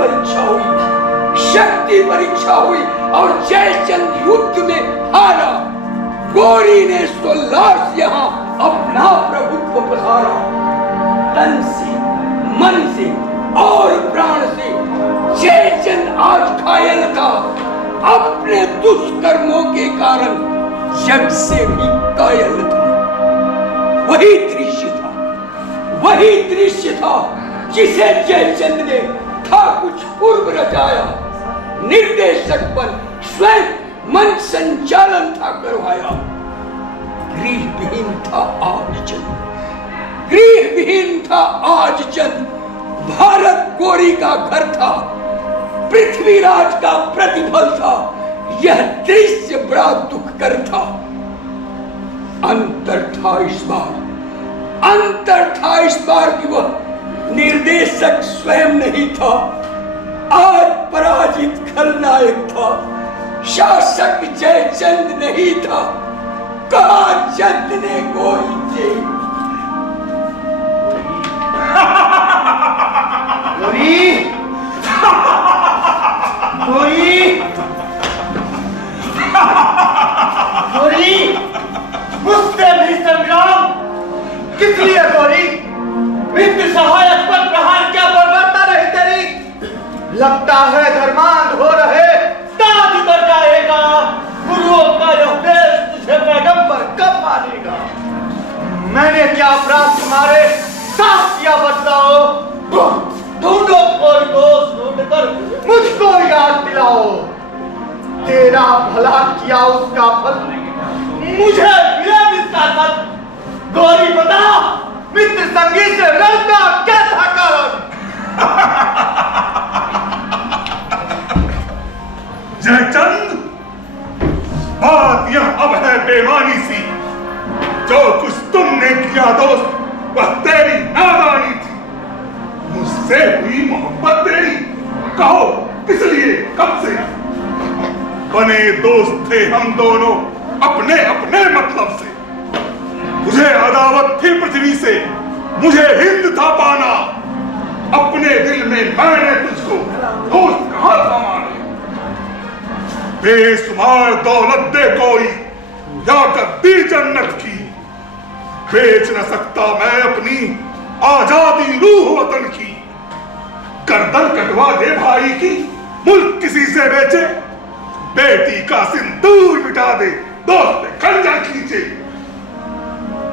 परीक्षा हुई, शक्ति परीक्षा हुई और जयचंद युद्ध में हारा। गौरी ने सोल्लास यहाँ अपना प्रभुत्व पधारा। तन से, मन से और प्राण से जयचंद आज घायल था। अपने दुष्कर्मों के कारण जग से भी कायल था। वही दृश्य था जिसे जयचंद ने था कुछ पूर्व रचाया। निर्देशक पर स्वयं मन संचालन था करवाया। गृहविहीन था आज चंद। भारत गौरी का घर था, पृथ्वीराज का प्रतिफल था। यह दृश्य बड़ा दुखकर था। अंतर था इस बार कि वह निर्देशक स्वयं नहीं था, आज पराजित खलनायक था। शासक जयचंद नहीं था, कहा चंद ने गौरी से। गौरी मुझसे भी संग्राम किस लिए गौरी? मित्र सहायक पर प्रहार क्या बर्बरता रही तेरी? लगता है धर्मांध हो रहे, ताज उतर जाएगा। गुरुओं का यह देश तुझे पैगंबर कब मानेगा? मैंने क्या अपराध तुम्हारे साथ किया बतलाओ? ढूंढो कोई दोष ढूंढकर मुझको याद दिलाओ। तेरा भला किया उसका फल मुझे मिला इसका फल। गौरी बता, मित्र संगी से लड़का क्या था कारण? जयचंद, बात यह अब है बेमानी सी। जो कुछ तुमने किया दोस्त, वह तेरी नादानी थी। मुझसे हुई मोहब्बत तेरी, कहो किस लिए, कब से? बने दोस्त थे हम दोनों अपने अपने मतलब से। मुझे अदावत थी पृथ्वी से, मुझे हिंद था पाना। अपने दिल में मैंने तुझको दोस्त कहा था माने। बेशुमार दौलत दे कोई या गद्दी जन्नत की, बेच न सकता मैं अपनी आजादी रूह वतन की। गर्दन कटवा दे भाई की, मुल्क किसी से बेचे। बेटी का सिंदूर मिटा दे, दोस्त खंजर खींचे।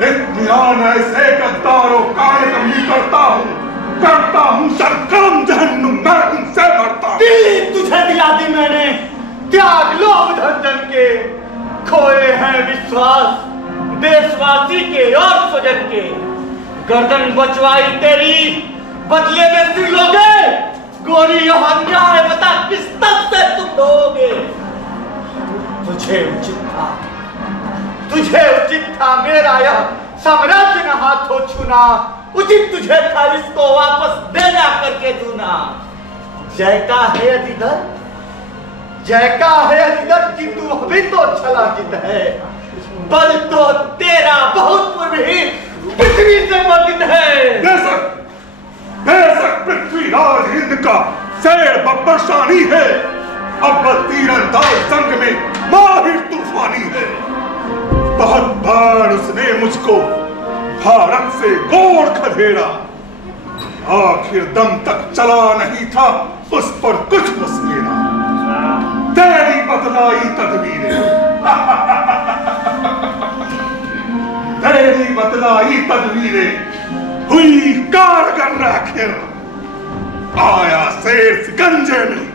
इत्मीनान ऐसे गद्दारों का कमी करता हूँ सरकम जहन्नुम मैं उनसे मरता हूँ। तुझे दिला दी मैंने, त्याग लोभ धन के। खोए हैं विश्वास देशवासी के और स्वजन के। गर्दन बचवाई तेरी, बदले में सिर लोगे। गौरी यह अन्याय बता किस तक से तुम दोगे? तुझे उचित था मेरा यह साम्राज्य न हाथों छूना। उचित तुझे था इसको वापस देना करके दूना। जय का है अधिदर कि तू अभी तो छला जित है। बल तो तेरा बहुत पूर्व ही पृथ्वी से वर्जित है। बेशक पृथ्वीराज हिंद का शेर बब्बर शानी है। अव्वल तीरंदाज संग में माहिर तूफानी है। बहुत बार उसने मुझको भारत से गोड़ खदेड़ा। आखिर दम तक चला नहीं था उस पर कुछ मुस्किरा। तेरी बतलाई तदबीरें हुई कारगर आखिर। आया शेर सिकंजे में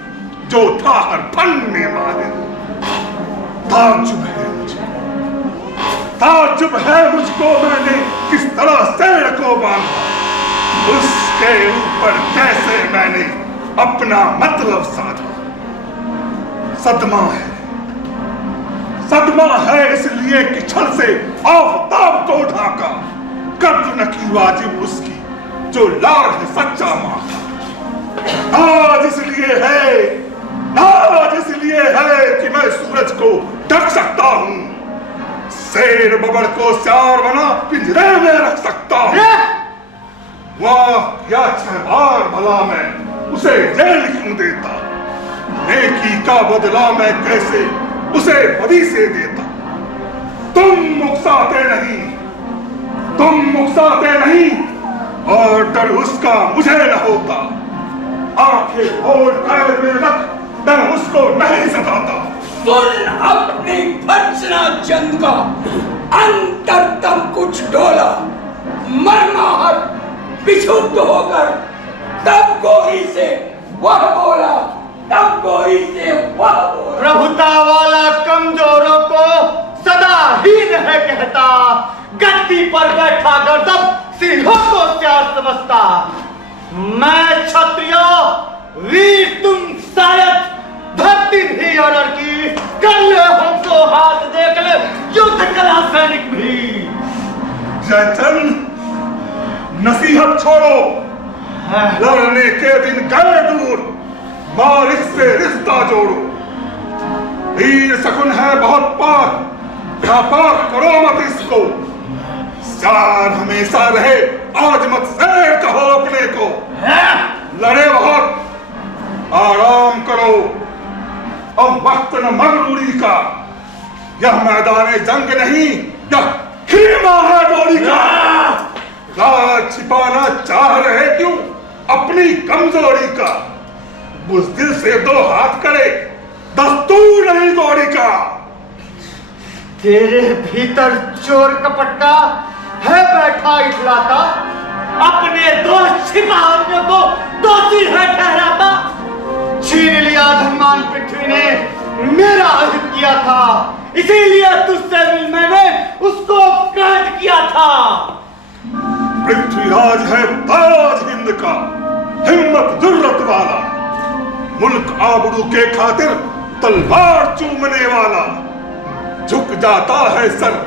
जो था हर फन में माहिर। ताज्जुब है मुझको मैंने किस तरह शेर को बांधा। उसके ऊपर कैसे मैंने अपना मतलब साधा। सदमा है इसलिए कि छल से आफताब को ढाका। कद्र न की वाजिब उसकी जो लाड़ है सच्चा माँ का। नाज इसलिए है कि मैं सूरज को ढक सकता हूँ। शेर बबड़ को स्यार बना पिंजरे में रख सकता हूँ। वाह क्या 6 बार भला मैं उसे जेल क्यों देता? नेकी का बदला मैं कैसे उसे बदी से देता? तुम उकसाते नहीं और डर उसका मुझे न होता। आंखें खोल कैद में रख मैं उसको नहीं सताता। सुन अपनी भर्त्सना चंद का अंतरतम कुछ डोला, मर्माहत विशुद्ध होकर तब गोरी से वह बोला, प्रभुता वाला कमजोरों को सदा हीन है कहता, गद्दी पर बैठा गर्दभ सिंहों को प्यार समझता। मैं क्षत्रिय वीर, तुम शायद धरती भी ऑर्डर की कर ले, हमको हाथ देख ले युद्ध कला सैनिक भी। जयचंद, नसीहत छोड़ो, लड़ने के दिन गए दूर, मालिक से रिश्ता जोड़ो। वीर शकुन है बहुत पाक, पाक करो मत इसको। सार हमेशा रहे, आज मत शेर कहो अपने को। लड़े बहुत, आराम करो, अब वक्त न मगरूरी का। यह मैदान जंग नहीं, यह खीमा है गोली का। राज छिपाना चाह रहे क्यों अपनी कमजोरी का? बुज़दिल से दो हाथ करे, दस्तूर नहीं गोरी का। तेरे भीतर चोर कपट का है बैठा इठलाता, अपने दोस्त छिपाने को दोषी है ठहराता। छीन लिया धनमान पृथ्वी ने मेरा अहित किया था, इसीलिए तुझसे मिल मैंने उसको कैद किया था। पृथ्वीराज है ताज हिंद का, हिम्मत जुर्रत वाला, मुल्क आबरू के खातिर तलवार चूमने वाला। झुक जाता है सर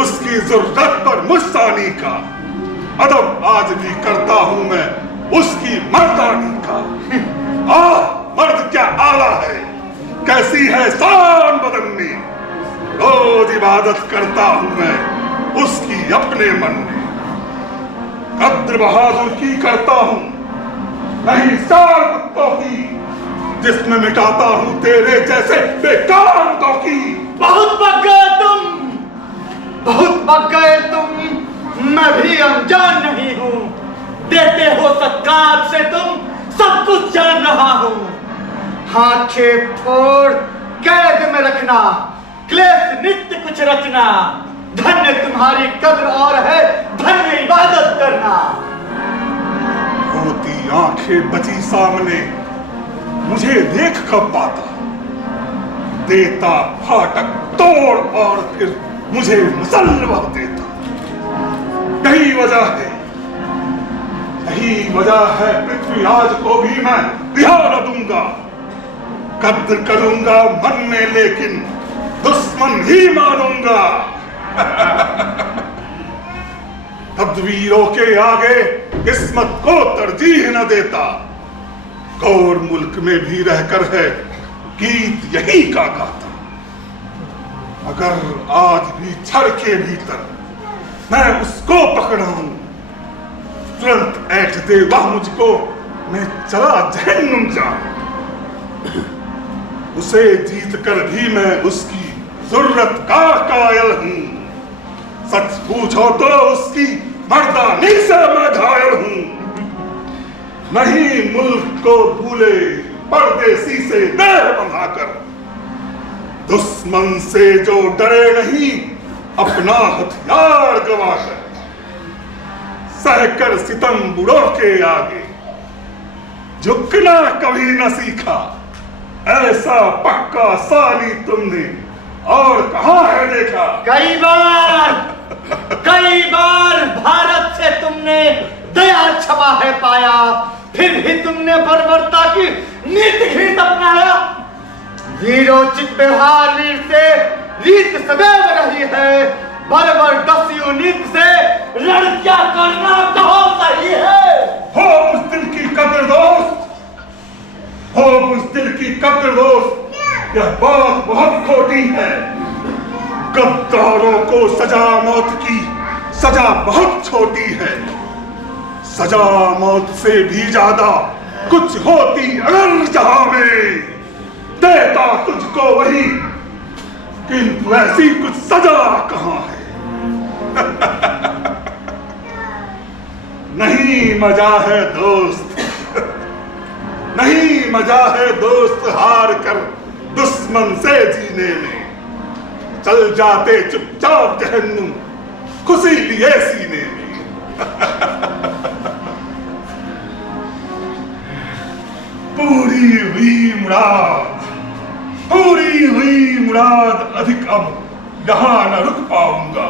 उसकी जरूरत पर मुस्तानी का, अदब आज भी करता हूं मैं उसकी मर्दानी का। मर्द क्या आला है, कैसी है शान बदन में, रोज इबादत करता हूं मैं उसकी अपने मन में। कद्र बहादुर की करता हूं, नहीं सार कुत्तों की, जिसमें मिटाता हूं तेरे जैसे बेकार तो की। बहुत पक गए तुम, बहुत पक गए तुम, मैं भी अनजान नहीं हूं। देते हो सत्कार से तुम सब कुछ जान रहा हूं। आंखें फोड़ कैद में रखना, क्लेश नित्य कुछ रचना। धन्य तुम्हारी कद्र और है धन्य इबादत करना। होती आंखें बची सामने, मुझे देख कब पाता, देता फाटक तोड़ और फिर मुझे मुसल्लमा देता। यही वजह है पृथ्वीराज को भी मैं रिहा न दूंगा। कद्र करूंगा मन में लेकिन दुश्मन ही मानूंगा। तदवीरों के आगे किस्मत को तरजीह न देता, गौर मुल्क में भी रहकर है गीत यही का गाता। अगर आज भी छड़ के भीतर मैं उसको पकड़ाऊं, तुरंत ऐठ दे वह मुझको, मैं चला जहन्नुम जाऊं। उसे जीत कर भी मैं उसकी जरूरत का कायल हूं। सच पूछो तो उसकी मर्दानी से मैं घायल हूं। नहीं मुल्क को भूले परदेसी से देह बंधाकर, दुश्मन से जो डरे नहीं अपना हथियार गवाकर। सहकर सितम बुढ़ों के आगे झुकना कभी न सीखा, ऐसा पक्का साली तुमने और कहां है देखा। कई बार भारत से तुमने दया क्षमा है पाया, फिर भी तुमने बर्बरता की नीति ही अपनाया। वीरोचित व्यवहार वीर से रीत सदैव रही है, बर्बर दस्यु नीति से लड़कियां करना बहुत सही है। हो बुज़दिल की कद्र दोस्त, हो बुज़दिल की कद्र दोस्त, यह बात बहुत खोटी है। गद्दारों को सजा मौत की सजा बहुत छोटी है। सजा मौत से भी ज्यादा कुछ होती अगर जहां में देता तुझको वही, किंतु ऐसी कुछ सजा कहां है। नहीं मजा है दोस्त, नहीं मजा है दोस्त हार कर दुश्मन से जीने में। चल जाते चुपचाप जहन्नुम खुशी लिए सीने में। पूरी हुई मुराद अधिक अब यहाँ न रुक पाऊंगा।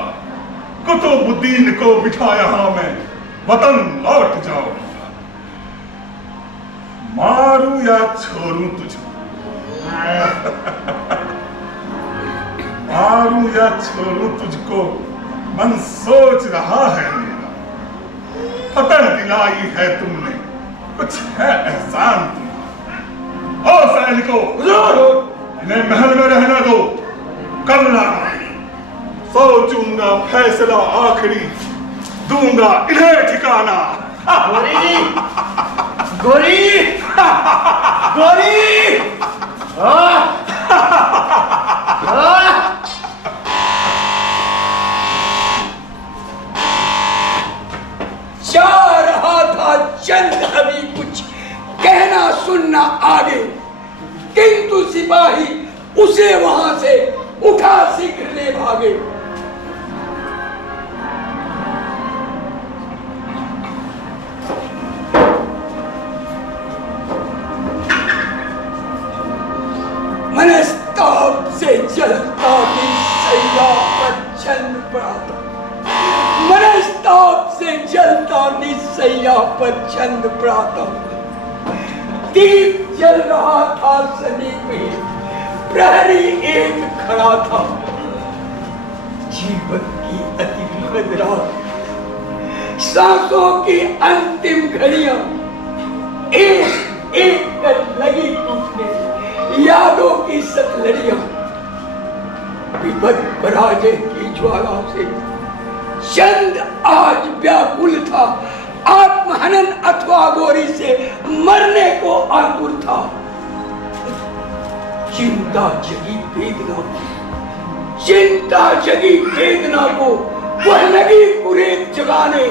कुतुबुद्दीन को बिठा यहाँ मैं वतन लौट जाऊंगा। मारूं या छोड़ूं तुझको, मारूं या छोड़ूं तुझको मन सोच रहा है मेरा। फतह दिलाई है तुमने, कुछ है एहसान तुम्हारा। ओ सैनिकों, इन्हें महल में रहने दो, कल लाना। सोचूंगा फैसला आखिरी, दूंगा इन्हें ठिकाना। गोरी, गोरी, गोरी, जा रहा था चंद अभी कुछ कहना सुनना आगे, किंतु सिपाही उसे वहां से उठा शीघ्र ले भागे। मनस्ताप से जलता निसैया पर चंद पड़ा था। मनस्ताप से जलता निसैया पर चंद पड़ा था। दीप जल रहा था समीप ही, प्रहरी एक खड़ा था। जीवन की अति रात, सांसों की अंतिम घड़ियां एक एक कर लगी टूटने, यादों की सतलड़ियां। विपद पराजय की ज्वाला से चंद आज व्याकुल था। आत्महनन अथवा गोरी से मरने को आतुर था। चिंता जगी वेदना, चिंता जगी वेदना को वह लगी कुरेद जगाने।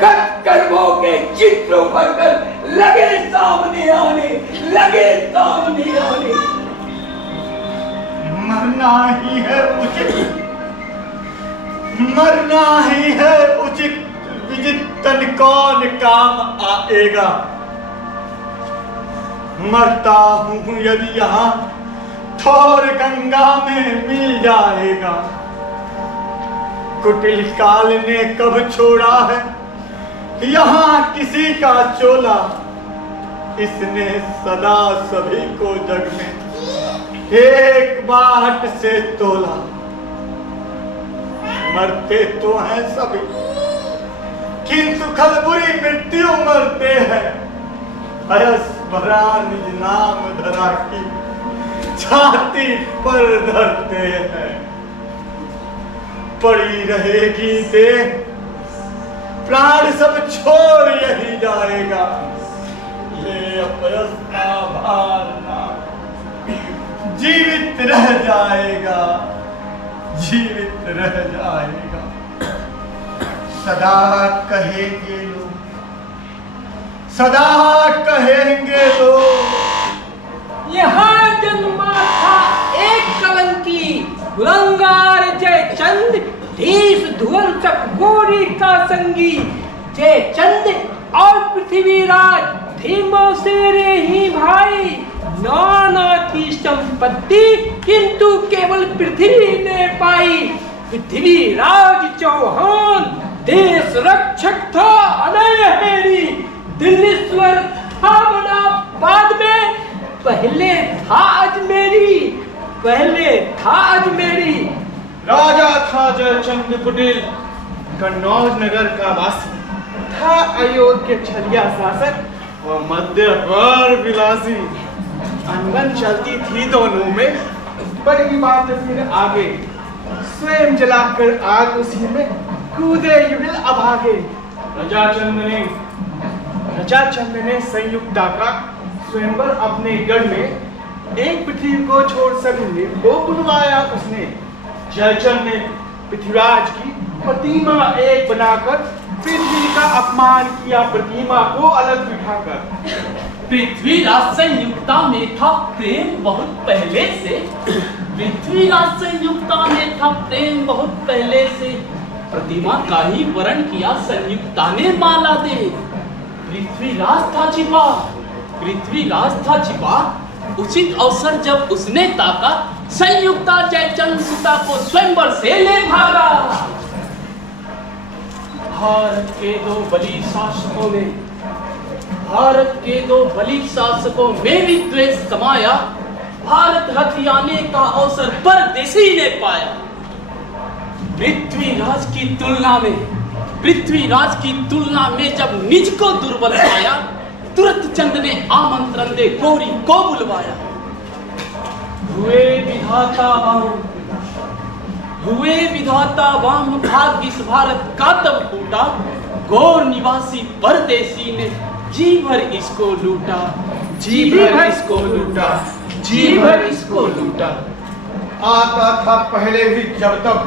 कट कर्मों के चित्रों भरकर लगे सामने आने, लगे सामने आने। मरना ही है उचित, मरना ही है उचित। विजित तन कौन काम आएगा। मरता हूं यदि यहाँ थोर गंगा में मिल जाएगा। कुटिल काल ने कब छोड़ा है यहाँ किसी का चोला। इसने सदा सभी को जग में एक बाट से तोला। मरते तो हैं सभी, किंतु खलबुरी मृत्यु मरते हैं। अयस भरा निज नाम धरा की छाती पर धरते हैं। पड़ी रहेगी देह, प्राण सब छोड़ यही जाएगा। ले अपयस का भार ना, जीवित रह जाएगा, जीवित रह जाएगा। सदा कहेंगे लोग, सदा कहेंगे लोग। यहाँ जन्मा था एक कलंकी, गुलंगार जयचंद, देश ध्वंसक गोरी का संगी। जयचंद और पृथ्वीराज थे मौसेरे ही भाई। नाना की संपत्ति किंतु केवल पृथ्वी ने पाई। पृथ्वीराज चौहान देश रक्षक था अनयहेरी। दिल्लीश्वर था बना बाद में, पहले था अजमेरी, पहले था अजमेरी। राजा था जयचंद कुटिल, कन्नौज नगर का वासी। था अयोध्या छलिया शासक और मध्य पर विलासी। अनबन चलती थी दोनों में, बड़ी बात फिर आगे। स्वयं जलाकर आग उसी में कूदे युगल अभागे। प्रजाचंद ने प्रजाचंद ने संयुक्ता का स्वयंवर अपने गढ़ में एक पृथ्वी को छोड़ सभी को बुलवाया। उसने जयचंद ने पृथ्वीराज की प्रतिमा एक बनाकर पृथ्वी का अपमान किया, प्रतिमा को अलग बिठाकर। पृथ्वीराज संयुक्ता में था प्रेम बहुत पहले से, पृथ्वीराज संयुक्ता में था प्रेम बहुत पहले से, प्रतिमा का ही वरण किया संयुक्ता ने माला दे। पृथ्वीराज था छिपा, पृथ्वीराज था छिपा, उचित अवसर जब उसने ताका, संयुक्ता जयचंद सुता को स्वयंवर से ले भागा। भारत के दो बलि शासकों ने, भारत के दो बलि शासकों में भी द्वेष कमाया, भारत हथियाने का अवसर परदेसी ने पाया। पृथ्वीराज की तुलना में, पृथ्वीराज की तुलना में जब निज को दुर्बल पाया, तुरंत चंद ने आमंत्रण दे गौरी को बुलवाया। हुए विधाता वाम भाग्य इस भारत का तब फूटा, गौर निवासी परदेसी ने जी भर इसको लूटा, जी भर इसको लूटा, जी भर इसको लूटा। आता था पहले भी जब तक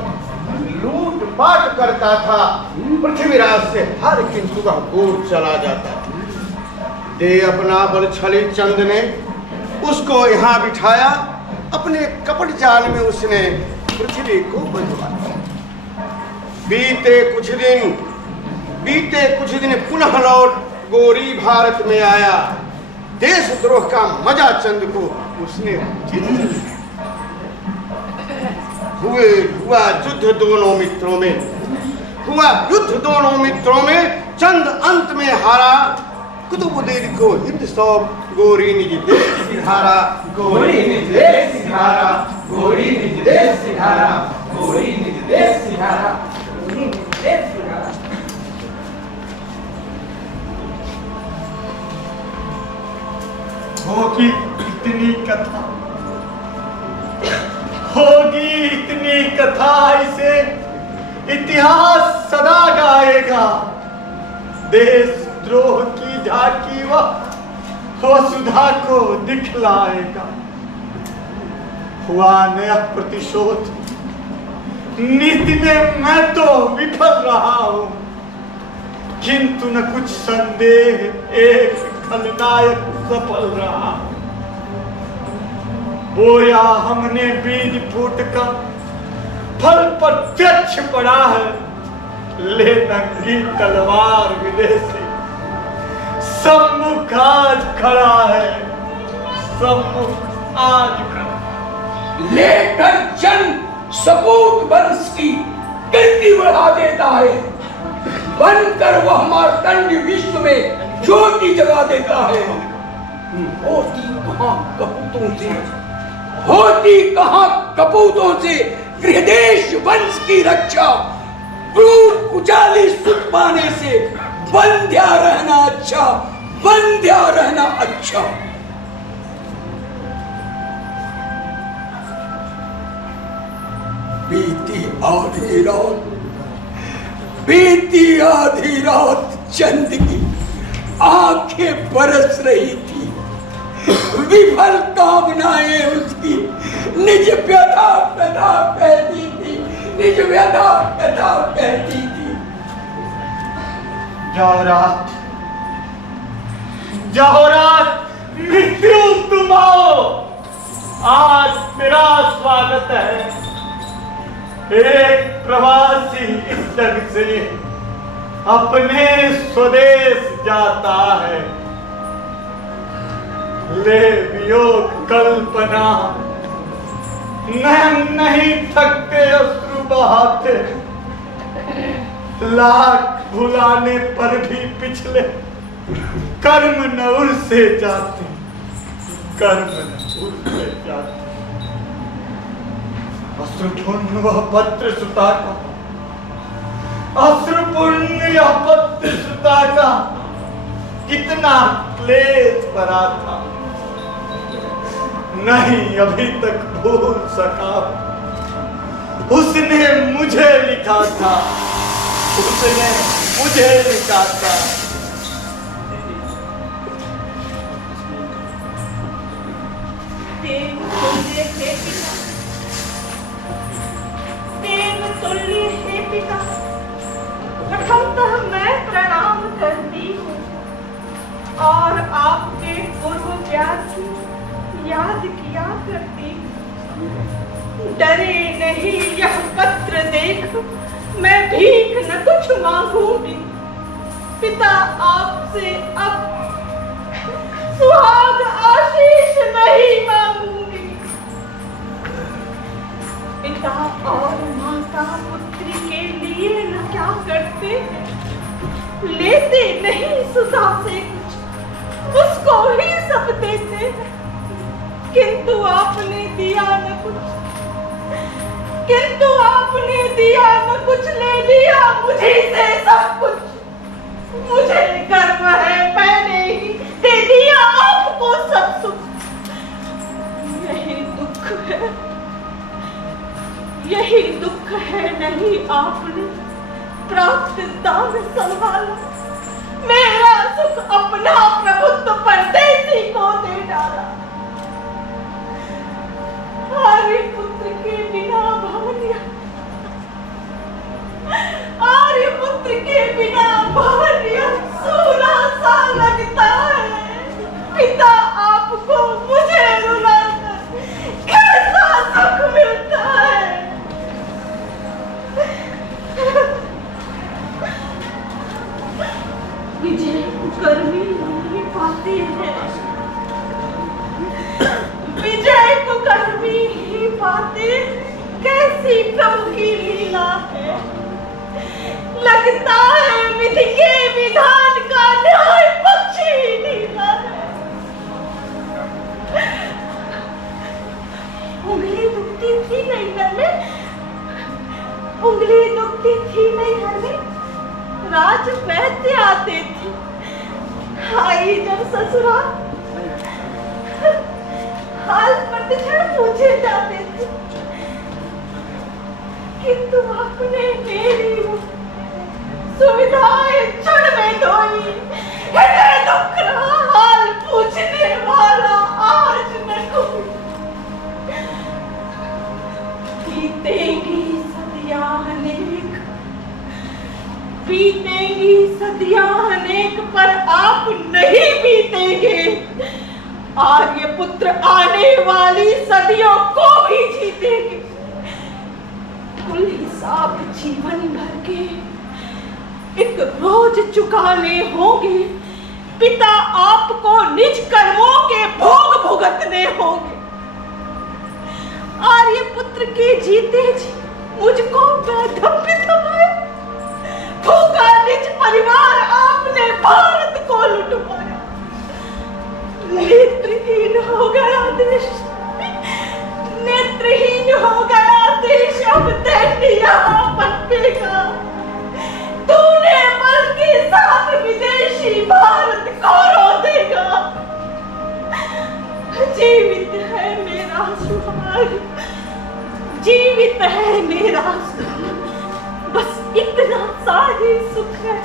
लूट पाट करता था, पृथ्वीराज से हर किंतु का गोद चला जाता था। दे अपना बलशाली चंद ने उसको यहाँ बिठाया, अपने कपट जाल में उसने पृथ्वी को बंधवाया। बीते कुछ दिन पुनः लौट गोरी भारत में आया, देशद्रोह का मजा चंद को उसने हुआ युद्ध दोनों मित्रों में, चंद अंत में हारा, कुतुबुद्दीन को हिंद सौंप गोरी निज देश सिधारा, गोरी निज देश सिधारा, गोरी निज देश सिधारा, गोरी निज देश सिधारा, गोरी निज देश सिधारा। होगी इतनी कथा, होगी इतनी कथा, इसे इतिहास सदा गाएगा। देशद्रोह की झांकी वसुधा को दिखलाएगा। हुआ नया प्रतिशोध, नीति में मैं तो विफल रहा हूं, किंतु न कुछ संदेह एक खलनायक सफल रहा। बोया हमने बीज फूट का, फल प्रत्यक्ष पड़ा है, ले नंगी तलवार विदेशी सम्मुख आज खड़ा है, सम्मुख आज खड़ा। लेकर चंद सपूत वंश की कीर्ति बढ़ा देता है, बनकर वह मार्तंड विश्व में ज्योति जगा देता है। होती कहां कपूतों से, होती कहां कपूतों से गृहदेश वंश की रक्षा, क्रूर कुचाली सुख पाने से बंध्या रहना अच्छा, बंध्या रहना अच्छा। बीती आधी रात चंद की आंखें बरस रही थी, विफल कामनाएं उसकी निज व्यथा व्यथा कहती थी, निज व्यथा व्यथा कहती थी। जाओ रात, मृत्यु तुम आओ, आज मेरा स्वागत है। एक प्रवासी इस जग से अपने स्वदेश जाता है, ले वियोग कल्पना, नहीं थकते अश्रु बहाते, लाख भुलाने पर भी पिछले कर्म न उर से जाते, कर्म न उर से जाते। अश्रुपूर्ण वह पत्र सुता का, अश्रुपूर्ण यह पत्र सुता का, कितना क्लेश भरा था, नहीं अभी तक भूल सका। उसने मुझे लिखा था, उसने मुझे लिखा था, हे पिता, देव तुल्य हे पिता, प्रथमतः मैं प्रणाम करती हूँ और आपके पूर्व प्यार की याद किया करती हूँ। डरे नहीं यह पत्र देख, मैं भीख न कुछ मांगूंगी, पिता आपसे अब सुहाग आशीष नहीं मांगूंगी। पिता और माता पुत्री के लिए न क्या करते, लेते नहीं सुधा से कुछ, उसको ही सब देते, किंतु आपने दिया न कुछ, किंतु आपने दिया न कुछ, ले लिया मुझे से सब कुछ। मुझे गर्व है मैंने ही दे दिया आपको सब सुख। यही दुख है, यही दुख है, नहीं आपने प्राप्त दान संभाला, मेरा सुख अपना प्रभुत्व परदेसी को दे डाला। आर्य पुत्र के बिना भावनिया, आर्य पुत्र के बिना भावनिया सूना सा लगता है। पिता आपको मुझे रुलाकर कैसा सुख मिलता है। विजय कुकर्मी नहीं पाते हैं, विजय कुकर्मी ही पाते, कैसी प्रभु की लीला है। लगता है विधि के विधान का न्याय पक्ष ही ढीला है। उंगली दुखती थी नहीं हमें, उंगली दुखती थी नहीं हमें, राज वैद्य आते थे। आई जब ससुराल, हाल प्रतिक्षण पूछे जाते थे, किंतु आपने मेरी सुविधाएं क्षण में धोई। हृदय दुख रहा हाल पूछने वाला आज न कोई। बीतेंगी सदियां अनेक, बीतेंगी सदियां अनेक, पर आप नहीं बीतेंगे। आर्य पुत्र आने वाली सदियों को भी जीतेंगे। कुल हिसाब जीवन भर के एक रोज चुकाने होंगे। पिता आपको निज कर्मों के भोग भुगतने होंगे। आर्य पुत्र के जीते जी मुझको वैधव्य थमाए, भूखा निज परिवार आपने भारत को लुटवाया। नेत्रहीन हो गया देश, नेत्रहीन हो गया देश, अब दैन्य पनपेगा। तूने बल के साथ विदेशी भारत को रो देगा। जीवित है मेरा सुहाग, जीवित है मेरा सुहाग, बस इतना सा ही सुख है।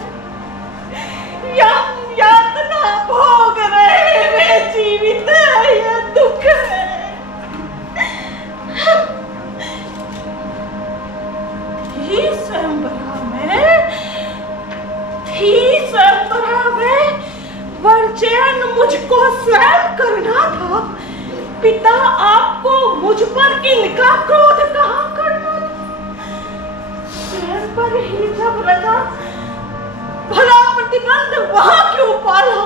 यम यातना भोग रहे वे जीवित है, ये दुख है। ही स्वयंवरा में, ही स्वयंवरा में वर्चयन मुझको स्वयं करना था। पिता आपको मुझ पर इनका क्रोध कहाँ करना था। स्वयं पर ही जब रचा, भला प्रतिबंध वहां क्यों पाला।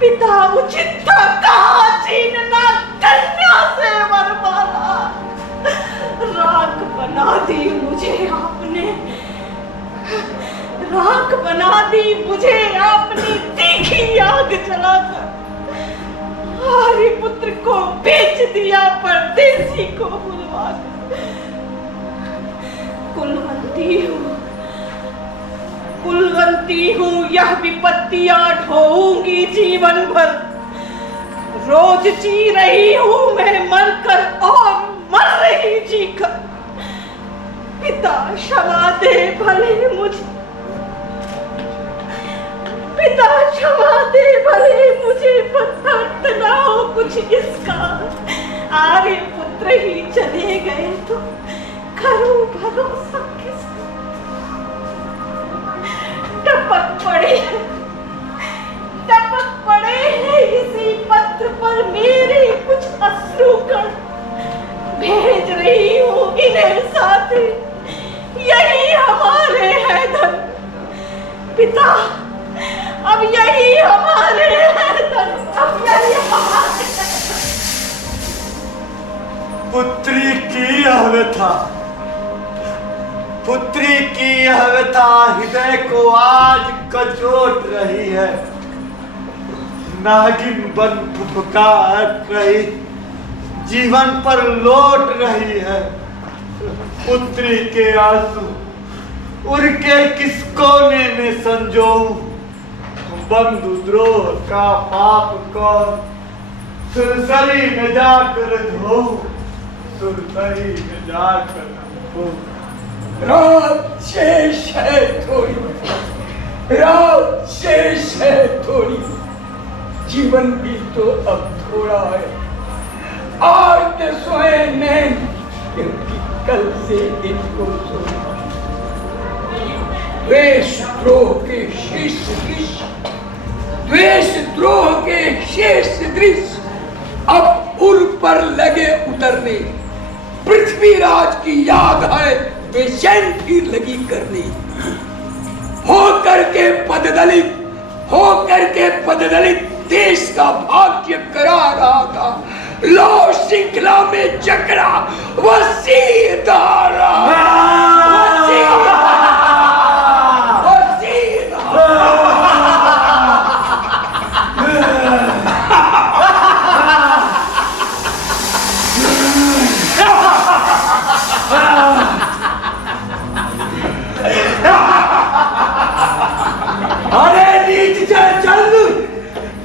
पिता उचित था कहाँ छीनना कन्या से वरमाला। राख बना दी मुझे आपने, राख बना दी मुझे आपने तीखी आग जलाकर। आर्य पुत्र को बेच दिया परदेसी को बुलवाकर। कुलवंती हूँ, कुलवंती हूँ, यह विपत्तियां ढोऊंगी जीवन भर। रोज जी रही हूँ मैं मरकर और मर रही जीकर। पिता क्षमा दे भले मुझे, पिता क्षमा दे भले मुझे, पता ना हो कुछ इसका। आर्य मेरे साथी, यही हमारे हैदर। पिता, अब यही हमारे हैदर, अब यही हमारे। पुत्री की यह व्यथा, पुत्री की यह व्यथा हृदय को आज कचोट रही है। नागिन बन फुफकार रही, जीवन पर लौट रही है। पुत्री के आंसू उनके किस कोने में संजोऊं? बंधुद्रोह का पाप कौन सुरसरी में जाकर धोऊं? सुरसरी में जाकर धोऊं। रात शेष है थोड़ी, रात शेष है थोड़ी, जीवन भी तो अब थोड़ा है। आज तो सोए नैन, क्योंकि कल से दिन को सोना। द्वेषद्रोह के शेष दृश्य, द्वेषद्रोह के शेष दृश्य अब उर पर लगे उतरने। पृथ्वीराज की याद है बेचैन फिर लगी करने। हो करके पददलित देश का भाग्य करा रहा था। लो श्रृंखला में जकड़ा वसीधारा, अरे नीच चंद,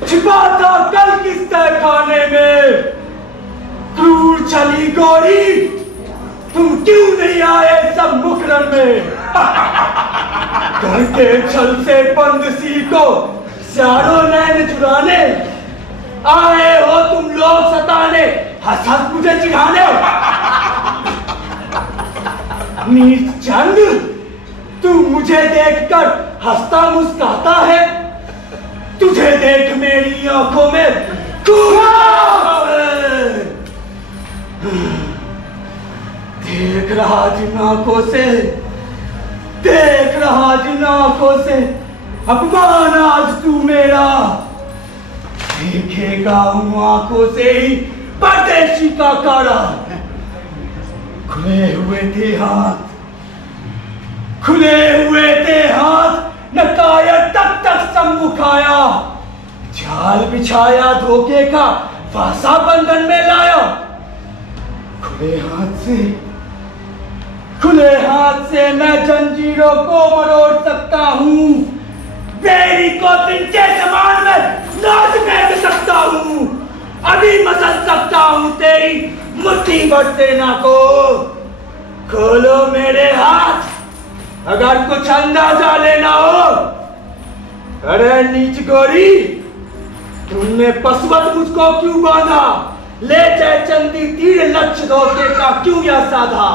छिपा था कल किस खाने में। क्रूर चली गोरी, तुम क्यों नहीं आए सब मुकरम में? घर के छल से बंद सी को चारों नैन चुराने आए हो तुम लोग सताने, हंस हंस मुझे चिढ़ाने। नीच चंद, तू मुझे देखकर हंसता मुस्कुराता है, तुझे देख मेरी आंखों में देख रहा जिन आंखों से, देख रहा जिन आंखों से अपमान आज तू मेरा देखेगा उन आंखों से ही परदेशी का कारा। खुले हुए थे हाथ, खुले हुए थे हाथ, न कायर तक तक सम्मुख आया। जाल बिछाया धोखे का, फांसा बंधन में लाया। खुले हाथ से मैं जंजीरों को मरोड़ सकता हूँ। बेरी को तिनके समान में नाच कर सकता हूँ। अभी मसल सकता हूँ तेरी मुट्ठी भर सेना को। खोलो मेरे हाथ, अगर कुछ अंदाजा लेना हो। अरे नीच गोरी, तुमने पशुवत मुझको क्यों बांधा? ले जाए चंदी तीर लक्ष्य धोखे का क्यों यह साधा?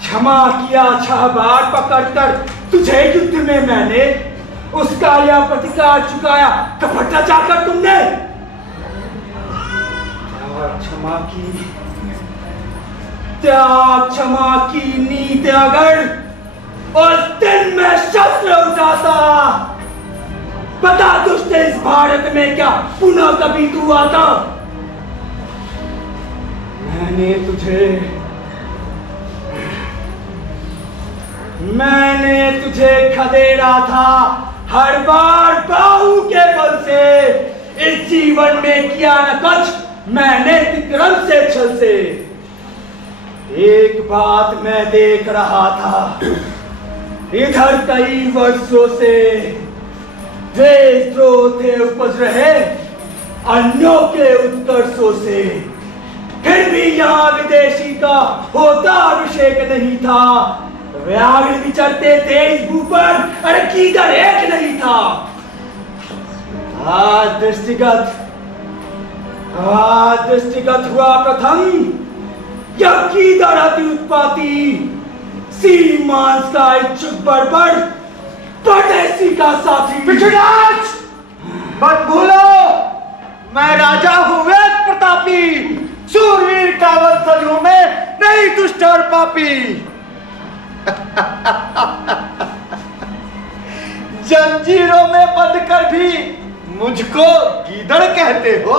क्षमा किया 6 बार पकड़कर तुझे युद्ध में मैंने, उसका यह प्रतिकार चुकाया कपट चाकर तुमने। त्याग क्षमा की नीति अगर उस दिन में शस्त्र उठाता, बता दुष्ट इस भारत में क्या पुनः कभी तू आता? मैंने तुझे खदेड़ा था हर बार बाहु के बल से। इस जीवन में किया न कुछ मैंने विक्रम से छल से। एक बात मैं देख रहा था इधर कई वर्षों से, देशद्रोह थे उपज रहे अन्यों के उत्कर्षों से। फिर भी यहाँ विदेशी का होता अभिषेक नहीं था। व्याघ्र विचरते थे इस भू पर, अरे कीदर एक नहीं था। आज दृष्टिगत हुआ प्रथम यह कीदर अति उत्पाती। सीमांस का इच्छुक बड़बड़, परदेशी का साथी। मत भूलो मैं राजा हूँ वेद प्रतापी। सूरवीर का वंशज हूं मैं, नहीं दुष्ट और पापी। जंजीरों में बंधकर भी मुझको गीदड़ कहते हो,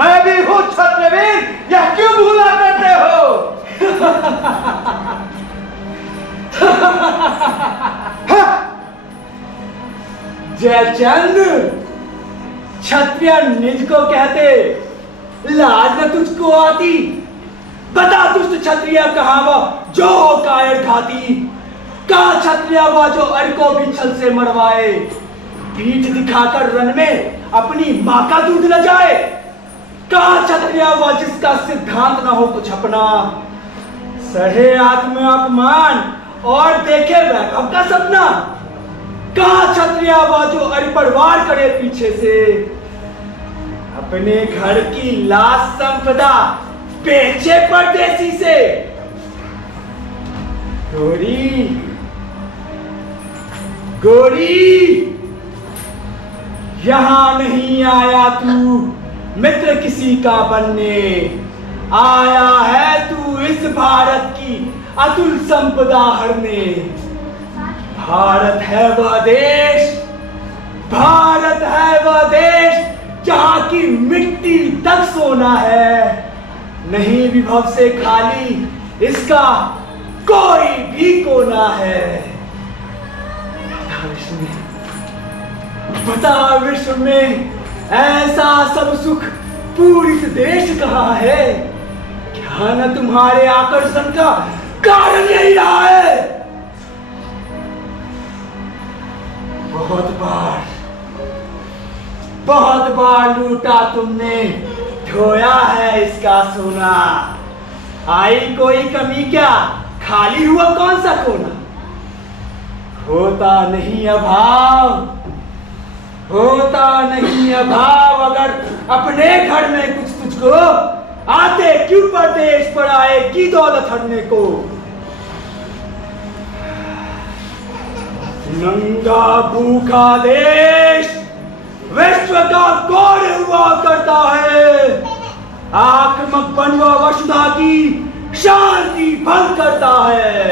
मैं भी हूं क्षत्रवीर, यह क्यों भूला करते हो? जयचंद, क्षत्रिय निज को कहते, लाज न तुझको आती। बता दुष्ट क्षत्रिय कहाँ वह जो कायर खाती, कहाँ क्षत्रिय वह जो अर को भी छल से मरवाए, पीठ दिखाकर रन में अपनी माँ का दूध न जाए। कहाँ क्षत्रिय वह जिसका सिद्धांत न हो कुछ अपना, सहे आत्म अपमान और देखे वैभव का सपना। कहाँ क्षत्रिय वह जो अरिपरवार करे पीछे से, अपने घर की लाश संपदा बेचे परदेसी से। गोरी, गोरी, यहां नहीं आया तू मित्र किसी का बनने, आया है तू इस भारत की अतुल संपदा हरने। भारत है वह देश, भारत है वह देश जहां की मिट्टी तक सोना है, नहीं विभव से खाली इसका कोई भी कोना है। बता विश्व में ऐसा सब सुख पूरित देश कहाँ है, क्या न तुम्हारे आकर्षण का कारण यही रहा है। बहुत बार लूटा तुमने, ढोया है इसका सोना। आई कोई कमी क्या, खाली हुआ कौन सा कोना। होता नहीं अभाव, होता नहीं अभाव, अगर अपने घर में कुछ तुझको, आते क्यों परदेश पर आए की दौलत हरने को। नंगा भूखा देश विश्व का गौर हुआ करता है, आक्रामक बनवा वसुधा की शांति भंग करता है।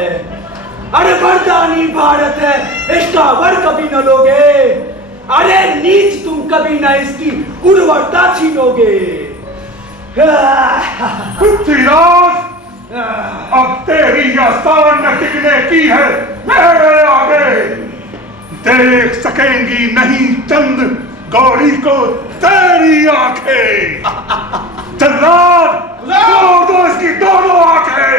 अरे वरदानी भारत है, इसका वर कभी न लोगे, अरे नीच तुम कभी न इसकी उर्वरता छीनोगे। पृथ्वीराज, अब तेरी आसान न टिकने की है मेरे आगे। देख सकेंगी नहीं चंद गौरी को तेरी आंखें। जल्लाद, तोड़ दो इसकी दोनों आंखें।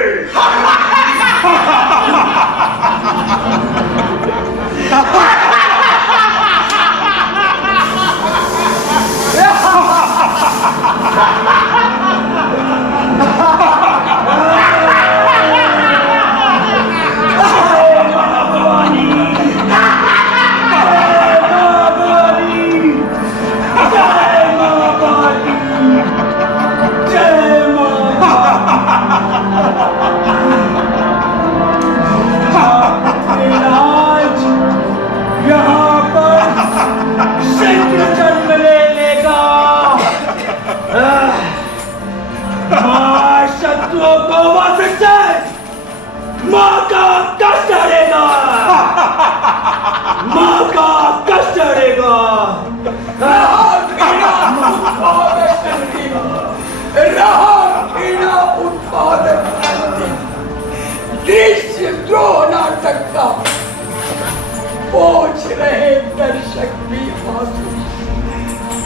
माँ का कष्ट हरेगा, माँ का कष्ट हरेगा। दृश्य द्रोह नाटक का पहुंच रहे दर्शक भी आंसू।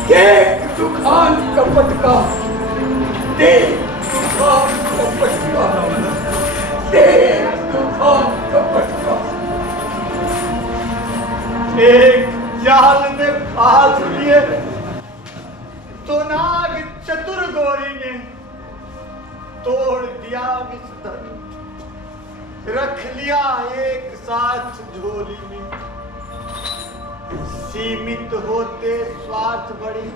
देख दुखान कपट का, देख दुखान कपट का, देख दुखान कपट का। एक जाल में फांस लिए तो नाग चतुर गौरी ने तोड़ दिया विषधर, रख लिया एक साथ झोली में। सीमित होते स्वार्थ बड़ी,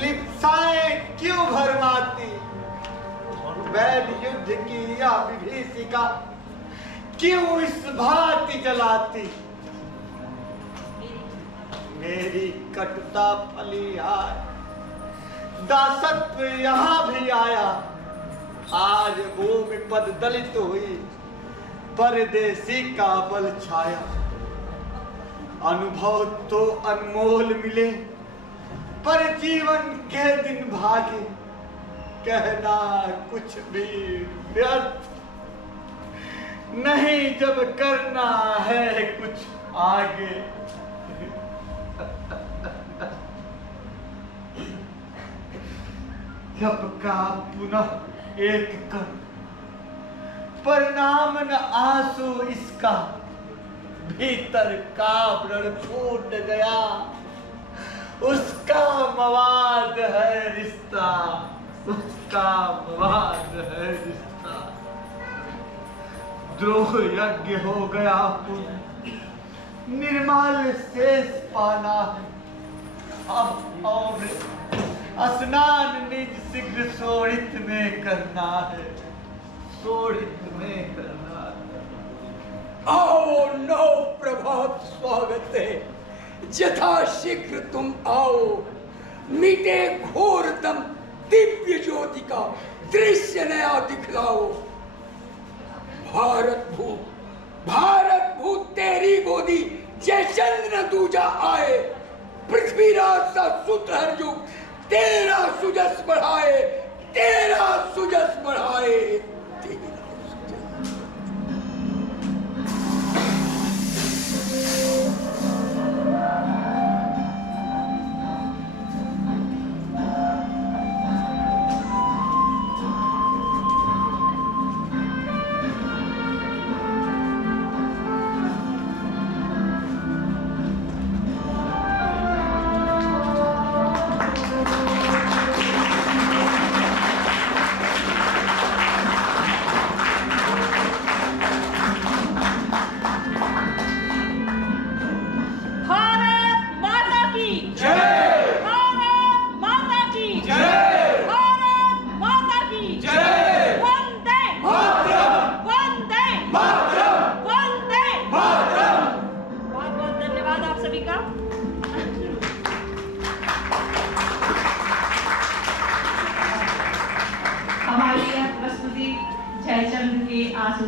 लिप्साएं क्यों भरमाती। वैद युद्ध की या विभीषिका क्यों इस भांति जलाती। मेरी कटुता फलिहार दासत्व यहाँ भी आया। आज भूमि पद दलित हुई, परदेसी का बल छाया। अनुभव तो अनमोल मिले, पर जीवन के दिन भागे। कहना कुछ भी व्यर्थ नहीं जब करना है कुछ आगे। जब का पुनः एक कर, परिणाम न आंसू इसका। भीतर का व्रण फूट गया, उसका मवाद है रिश्ता, उसका मवाद है रिश्ता। द्रोह यज्ञ हो गया पुण्य, निर्मल शेष पाना है। अब और स्नान निज शीघ्र शोणित में करना है, शोणित में करना है। आओ नौ प्रभात स्वागत है, यथा शीघ्र तुम आओ। मिटे घोर दम दिव्य ज्योति का दृश्य नया दिखलाओ। भारत भू तेरी गोदी जय चंद्र दूजा आए। पृथ्वीराज सा सूत्र हर युग तेरा सुजस बढ़ाए, तेरा सुजस बढ़ाए, तेरा सुजस।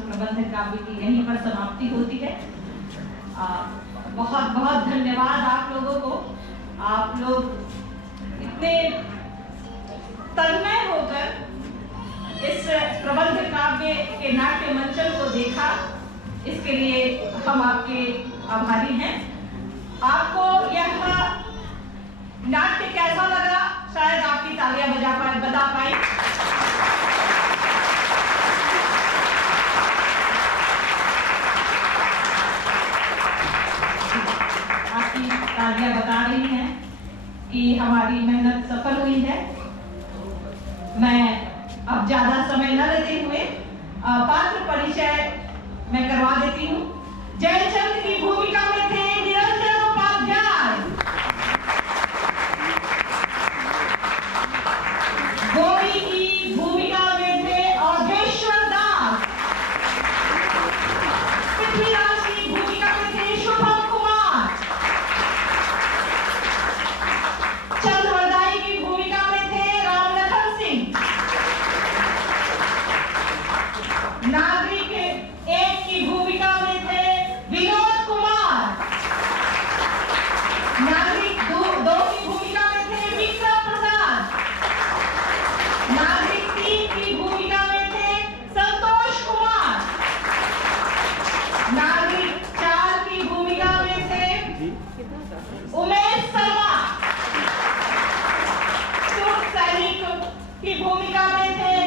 प्रबंध काव्य की यहीं पर समाप्ति होती है। बहुत बहुत धन्यवाद आप लोगों को। आप लोग इतने तन्मय होकर इस प्रबंध काव्य के नाट्य मंचन को देखा, इसके लिए हम आपके आभारी हैं। आपको यह नाट्य कैसा लगा, शायद आपकी तालियां बता पाए। तालियां बता रही हैं कि हमारी मेहनत सफल हुई है। मैं अब ज्यादा समय न लेते हुए पात्र परिचय मैं करवा देती हूँ। जयचंद की भूमिका में थे निरंजन उपाध्याय, गौरी की भूमिका में थे अवधेश्वर दास, पृथ्वीराज की भूमिका में थे शुभम कुमार, चंद्रवरदाई की भूमिका में थे रामलखन सिंह, नागरिक एक की भूमिका में थे विनोद कुमार, नागरिक दो की भूमिका में थे विक्रम प्रसाद, नागरिक 3 की भूमिका में थे संतोष कुमार, नागरिक 4 की भूमिका में थे उमेश शर्मा, सैनिक की भूमिका में थे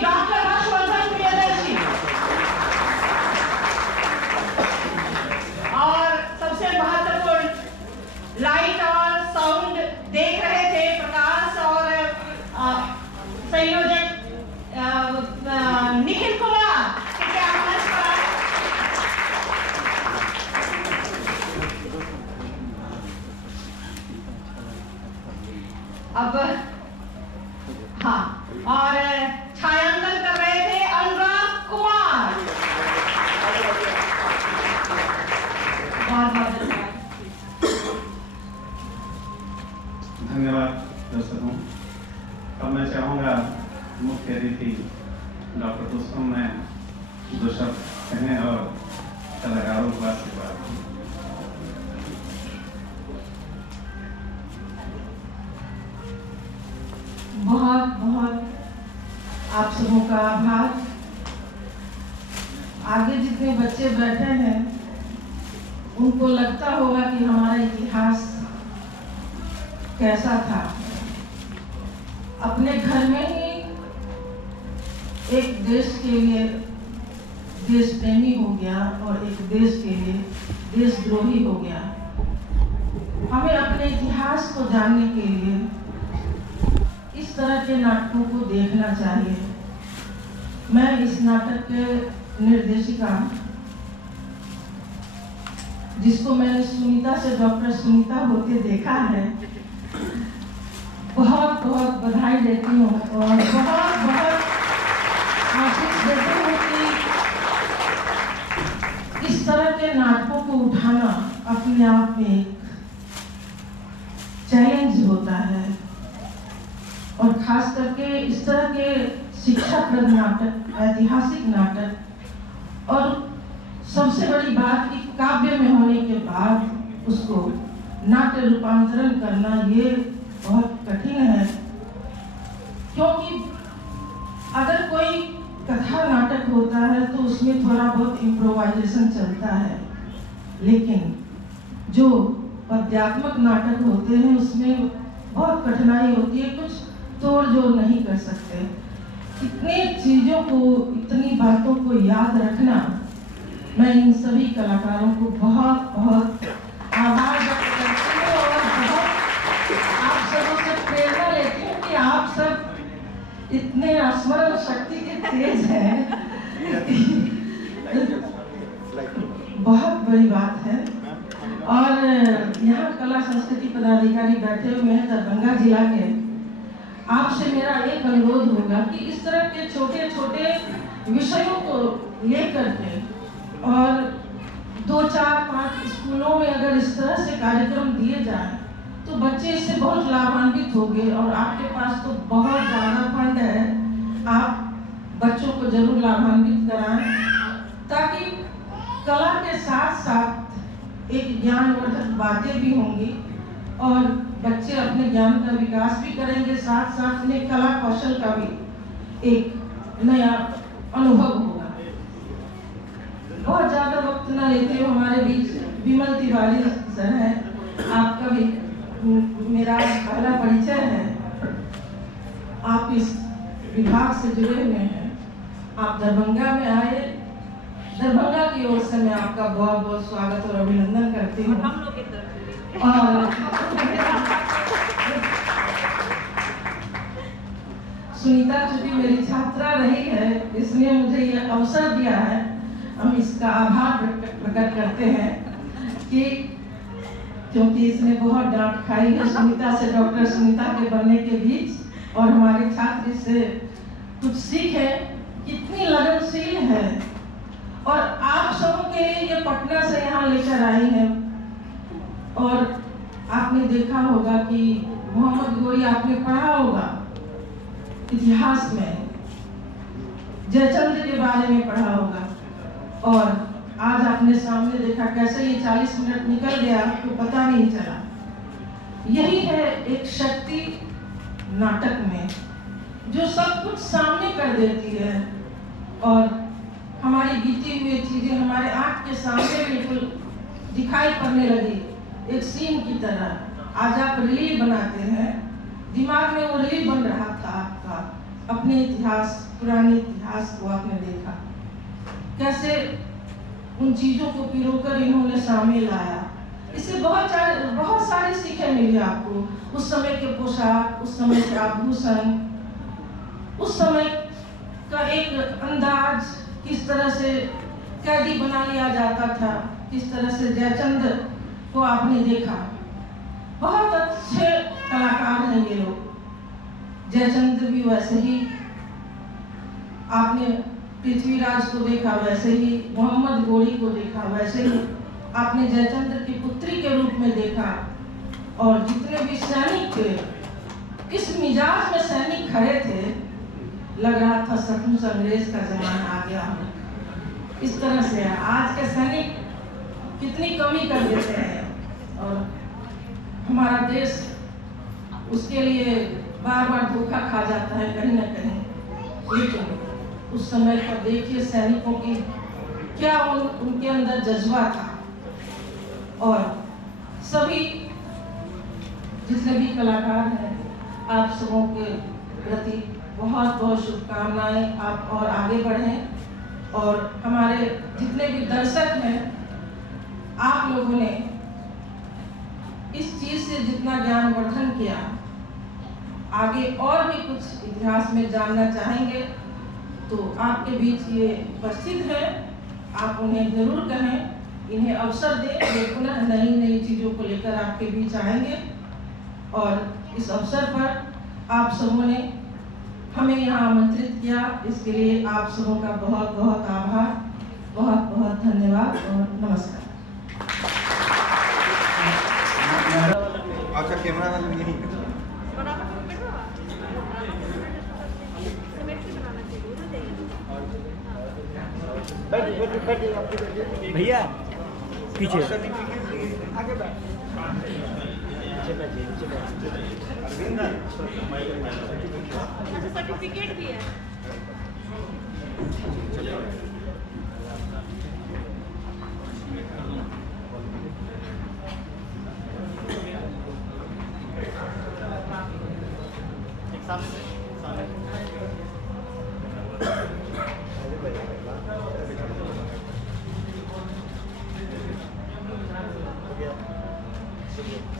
डॉक्टर हर्षवर्धन प्रियदर्शी, और सबसे महत्वपूर्ण लाइट और साउंड देख रहे थे प्रकाश और संयोजक निखिल कुमार। अब हाँ, और छायांकन कर रहे थे अनुराग कुमार। बहुत बहुत धन्यवाद। दो शब्द कहें और कलाकारों को आशीर्वाद दें। बहुत बहुत आप सबों का आभार। आगे जितने बच्चे बैठे हैं उनको लगता होगा कि हमारा इतिहास कैसा था। अपने घर में ही एक देश के लिए देश प्रेमी हो गया और एक देश के लिए देशद्रोही हो गया। हमें अपने इतिहास को जानने के लिए इस तरह के नाटकों को देखना चाहिए। मैं इस नाटक के निर्देशिका, जिसको मैंने सुनीता से डॉक्टर सुनीता होते देखा है, बहुत बहुत बधाई देती हूँ और बहुत बहुत आशीष देती हूँ कि इस तरह के नाटकों को उठाना अपने आप में एक चैलेंज होता है। और खास करके इस तरह के शिक्षाप्रद नाटक, ऐतिहासिक नाटक, और सबसे बड़ी बात कि काव्य में होने के बाद उसको नाट्य रूपांतरण करना ये बहुत कठिन है। क्योंकि अगर कोई कथा नाटक होता है तो उसमें थोड़ा बहुत इम्प्रोवाइजेशन चलता है, लेकिन जो पद्यात्मक नाटक होते हैं उसमें बहुत कठिनाई होती है, कुछ तोड़ जोड़ नहीं कर सकते। इतनी चीजों को, इतनी बातों को याद रखना, मैं इन सभी कलाकारों को बहुत बहुत आभार व्यक्त करती हूँ और बहुत आप सबों से प्रेरणा लेती हूँ कि आप सब इतने स्मरण शक्ति के तेज हैं। बहुत बड़ी बात है। और यहाँ कला संस्कृति पदाधिकारी बैठे हुए हैं दरभंगा जिला के। आपसे मेरा एक अनुरोध होगा कि इस तरह के छोटे छोटे विषयों को लेकर के और 2, 4, 5 स्कूलों में अगर इस तरह से कार्यक्रम दिए जाएं तो बच्चे इससे बहुत लाभान्वित होंगे। और आपके पास तो बहुत ज़्यादा फंड है, आप बच्चों को जरूर लाभान्वित कराएं ताकि कला के साथ साथ एक ज्ञानवर्धक बातें भी होंगी और बच्चे अपने ज्ञान का विकास भी करेंगे, साथ साथ में कला कौशल का भी एक नया अनुभव होगा। बहुत ज़्यादा वक्त न लेते हुए हमारे बीच विमल तिवारी सर हैं। आपका भी मेरा पहला परिचय है, आप इस विभाग से जुड़े हुए हैं। आप दरभंगा में आए, दरभंगा की ओर से मैं आपका बहुत बहुत स्वागत और अभिनंदन करती हूँ। और सुनीता चूंकि मेरी छात्रा रही है इसलिए मुझे यह अवसर दिया है, हम इसका आभार प्रकट करते हैं कि क्योंकि इसने बहुत डांट खाई है सुनीता से डॉक्टर सुनीता के बनने के बीच, और हमारे छात्र इससे कुछ सीखे, कितनी लगनशील है। और आप सबों के लिए ये पटना से यहाँ लेकर आई है। और आपने देखा होगा कि मोहम्मद गोरी आपने पढ़ा होगा इतिहास में, जयचंद्र के बारे में पढ़ा होगा, और आज आपने सामने देखा कैसे ये 40 मिनट निकल गया तो पता नहीं चला। यही है एक शक्ति नाटक में जो सब कुछ सामने कर देती है और हमारी बीती हुई चीजें हमारे आंख के सामने बिल्कुल दिखाई पड़ने लगी, एक सीन की तरह। आज आप रील बनाते हैं, दिमाग में वो रील बन रहा था आपका, अपने इतिहास, पुराने इतिहास को आपने देखा, कैसे उन चीजों को पिरोकर इन्होंने सामने लाया। इससे बहुत सारी सीखें मिली आपको। उस समय के पोशाक, उस समय के आभूषण, उस समय का एक अंदाज, किस तरह से कैदी बना लिया जाता था, किस तरह से जयचंद्र को आपने देखा। बहुत अच्छे कलाकार हैं ये लोग। जयचंद्र भी वैसे ही, आपने पृथ्वीराज को देखा वैसे ही, मोहम्मद गोरी को देखा वैसे ही, आपने जयचंद्र की पुत्री के रूप में देखा। और जितने भी सैनिक थे, किस मिजाज में सैनिक खड़े थे, लग रहा था सचमुच अंग्रेज का जमाना आ गया है। इस तरह से है। आज के सैनिक कितनी कमी कर देते हैं और हमारा देश उसके लिए बार बार धोखा खा जाता है कहीं ना कहीं। लेकिन उस समय पर देखिए सैनिकों की क्या उनके अंदर जज्बा था। और सभी जितने भी कलाकार हैं आप सबों के प्रति बहुत बहुत शुभकामनाएं। आप और आगे बढ़ें और हमारे जितने भी दर्शक हैं आप लोगों ने इस चीज से जितना ज्ञानवर्धन किया आगे और भी कुछ इतिहास में जानना चाहेंगे तो आपके बीच ये उपस्थित है। आप उन्हें जरूर कहें, इन्हें अवसर दें, वे पुनः नई नई चीजों को लेकर आपके बीच आएंगे। और इस अवसर पर आप सबों ने हमें यहाँ आमंत्रित किया, इसके लिए आप सबों का बहुत बहुत आभार, बहुत बहुत धन्यवाद और नमस्कार। आपका कैमरा वाला यही है। भैया पीछे सर्टिफिकेट भी है।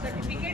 सर्टिफिकेट